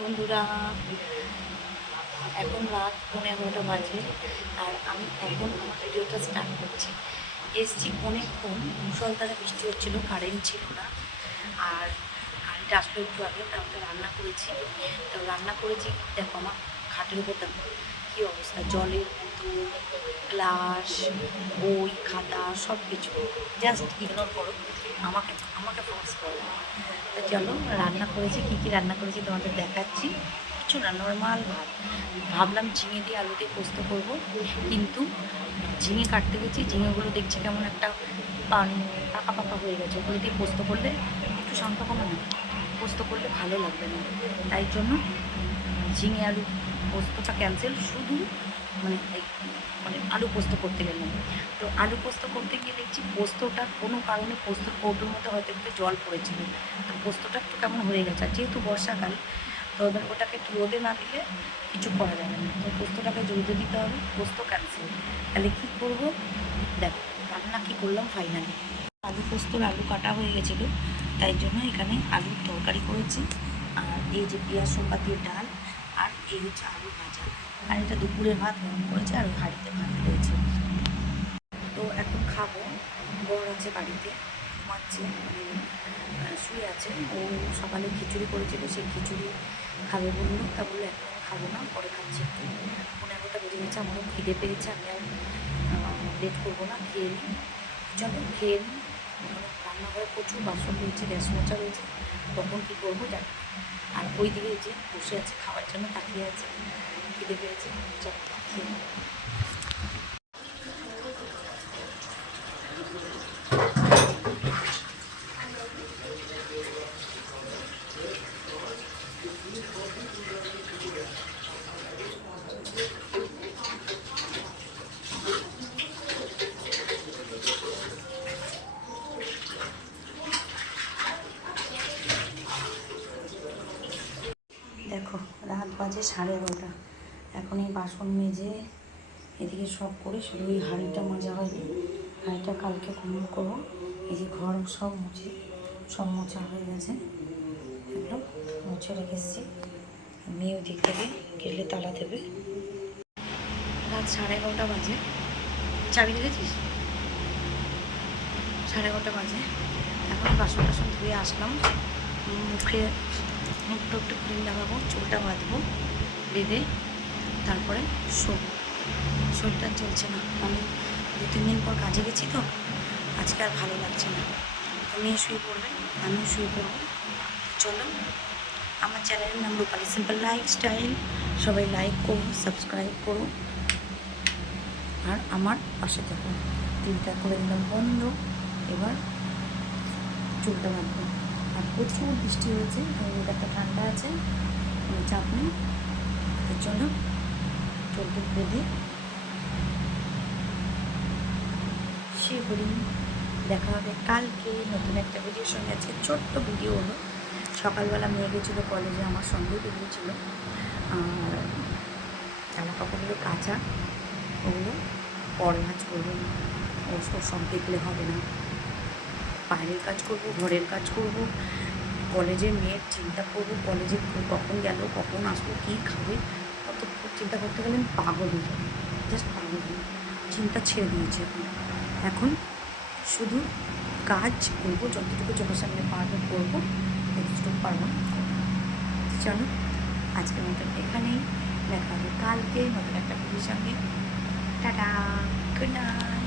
বন্ধুরা, এখন রাত পনেরো এগারোটা বাজে আর আমি এখন আমার ভিডিওটা স্টার্ট করছি। এসছি অনেকক্ষণ, মুসলধারে বৃষ্টি হচ্ছিল কারেন্ট ছিল না। আর কারেন্ট আসলো একটু আগে, তারপরে রান্না করেছি। তো রান্না করেছি, দেখো আমার খাটের উপর দেখো। কী অবস্থা? জলের বোতল, গ্লাস, বই, খাতা সব কিছু জাস্ট ইগনোর করো। আমাকে আমাকে ফোর্স করো। তো চলো, রান্না করেছি, কী কী রান্না করেছি তোমাদের দেখাচ্ছি। কিছু না নর্মাল ভাত। ভাবলাম ঝিঙে দিয়ে আলু দিয়ে পোস্ত করব, কিন্তু ঝিঙে কাটতে গেছি। ঝিঙেগুলো দেখছি কেমন একটা পান- পাকা পাকা হয়ে গেছে। ওগুলো দিয়ে পোস্ত করলে একটু শান্ত কমে না? পোস্ত করলে ভালো লাগবে না। তাই জন্য ঝিঙে আলু পোস্তটা ক্যান্সেল শুধু মানে মানে আলু পোস্ত করতে গেলাম তো আলু পোস্ত করতে গিয়ে দেখছি পোস্তটা কোনো কারণে পোস্তর কৌটোর মধ্যে হয়তো একটু জল পড়েছিল। তো পোস্তটা একটু কেমন হয়ে গেছে? আর যেহেতু বর্ষাকাল, তো ওটাকে একটু রোদে না দিলে কিছু করা যাবে না। তো পোস্তটাকে রোদে দিতে হবে, পোস্ত ক্যান্সেল তাহলে কী করব? দেখো, রান্না কী করলাম ফাইনালি আলু পোস্তর আলু কাটা হয়ে গেছিল, তাই জন্য এখানে আলুর তরকারি করেছি। আর এই যে পেঁয়াজ দিয়ে ডাল এই হচ্ছে আলু ভাজা আর এটা দুপুরের ভাত গরম করেছে আর হাঁড়িতে ভাত রয়েছে। তো এখন খাব। বর আছে বাড়িতে, ঘুমাচ্ছে মানে শুয়ে আছে। ও সকালে খিচুড়ি করেছিল সেই খিচুড়ি খাবে বলল। তা বলল, এখন খাব না, পরে খাচ্ছি একটু। পনেরো এগারোটা বেজে গেছে, আমারও খিদে পেয়েছে। আমি আর লেট করব না, খেয়ে নিই চলো, খেয়ে নিই রান্নাঘরে প্রচুর বাসন রয়েছে গ্যাস মোচা রয়েছে তখন কী করব জানি আর ওই দিকে যে বসে আছে, খাওয়ার জন্য তাকিয়ে আছে, খিদে পেয়েছে খেয়ে বাজে সাড়ে এগারোটা। এখন এই বাসন মেজে এদিকে সব করে শুধু ওই হাঁড়িটা মাজা হয়নি, হাঁড়িটা কালকে কুমড়ো করব। এই যে ঘর সব মুছে, সব মোছা হয়ে গেছে। এগুলো মুছে রেখেছি মেয়ে ওদিক থেকে গেলে তালা দেবে। রাত সাড়ে এগারোটা বাজে। চাবি রেখেছিস? সাড়ে এগারোটা বাজে। এখন বাসন টাসন ধুয়ে আসলাম। মুখে মুখটা একটু ক্রিম লাগাবো, চুলটা বাঁধবো, বেঁধে তারপরে শোব। শরীরটা চলছে না। আমি দু, তিন দিন পর কাজে গেছি তো, আজকে আর ভালো লাগছে না। মেয়ে শুয়ে পড়বে, আমিও শুয়ে পড়ব। চলো, আমার চ্যানেলের নাম রূপালী সিম্পল লাইফস্টাইল। সবাই লাইক করুন সাবস্ক্রাইব করুন আর আমার পাশে থাকুন টিভিটা করে দিলাম বন্ধ, এবার চুলটা বাঁধবো। আর প্রচুর বৃষ্টি হয়েছে ওয়েদারটা ঠান্ডা আছে, কোনো চাপ নেই। এর জন্য চুলটা বেঁধে সে করি দেখা হবে কালকে। নতুন একটা ভিডিওর সঙ্গে আজকে ছোট্ট ভিডিও হলো। সকালবেলা মেয়ে গেছিল কলেজে আমার সঙ্গে বেরিয়েছিল আর জামা কাপড়গুলো কাঁচা, ওগুলো পরে কাজ করব। ও সব সব দেখলে হবে না। বাইরের কাজ করব, ঘরের কাজ করব, কলেজের মেয়ের চিন্তা করব, কলেজে কখন গেল, কখন আসব, কী খাবে অত চিন্তা করতে গেলে আমি পাগল হয়ে যাব জাস্ট পাগল হয়ে চিন্তা ছেড়ে দিয়েছি এখন। এখন শুধু কাজ করব, যতটুকু চোখের সামনে পারব, করব, যতটুকু পারব না। চলো, আজকের মতন এখানেই, দেখা হবে কালকে, নতুন একটা ভিডিওর সঙ্গে। Tata good night